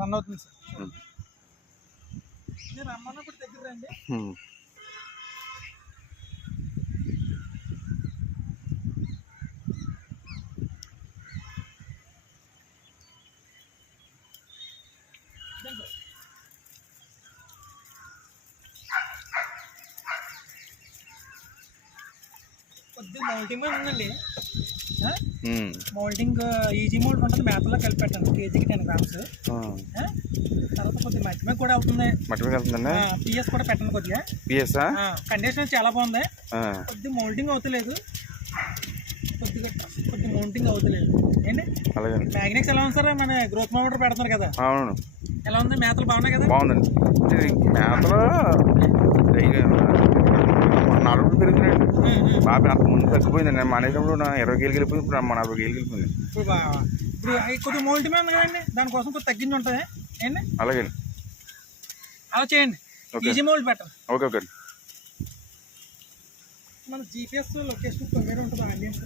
Run అవుతుంది sir. నేను రమ్మన్నప్పుడు దగ్గర రండి. కొద్దిగా మౌల్టింగ్ మీద ఉందండి. మౌల్టింగ్ ఈజీ మౌల్ట్ ఉంటుంది, మేతలో కలిపి పెట్టండి కేజీకి 10 గ్రామ్స్. తర్వాత కొద్దిగా మట్టి మీద కూడా అవుతుంది, పిఎస్ కూడా పెట్టండి కొద్దిగా. కండిషన్ చాలా బాగుంది. కొద్దిగా మౌల్టింగ్ అవుతలేదు, కొద్దిగా మౌల్టింగ్ అవుతలేదు ఏంటి. మ్యాగ్నెక్స్ ఎలా ఉంది సార్? మన గ్రోత్ మోటర్ పెడుతున్నారు కదా, ఎలా ఉంది? మేతలు బాగున్నాయి కదా? బాగుందండి. మేతలు 4 రోజులు పెరుగుతున్నాయండి. బాగా అంత ముందు తగ్గిపోయిందండి. నేను మానేసినప్పుడు 20 కేజీలు వెళ్ళిపోయింది, ఇప్పుడు 40 కేజీలు వెళ్ళిపోయింది. ఇప్పుడు కొద్దిగా మౌల్టీ మీద ఉంది కదండి, దానికోసం కొద్దిగా తగ్గించి ఉంటుంది ఏంటి. అలాగే అలా చేయండి, ఈజీ మౌల్ట్ పెట్టండి. Okay okay. మన జీపీఎస్ లొకేషన్ 9 ఉంటుంది ఆంబియన్స్.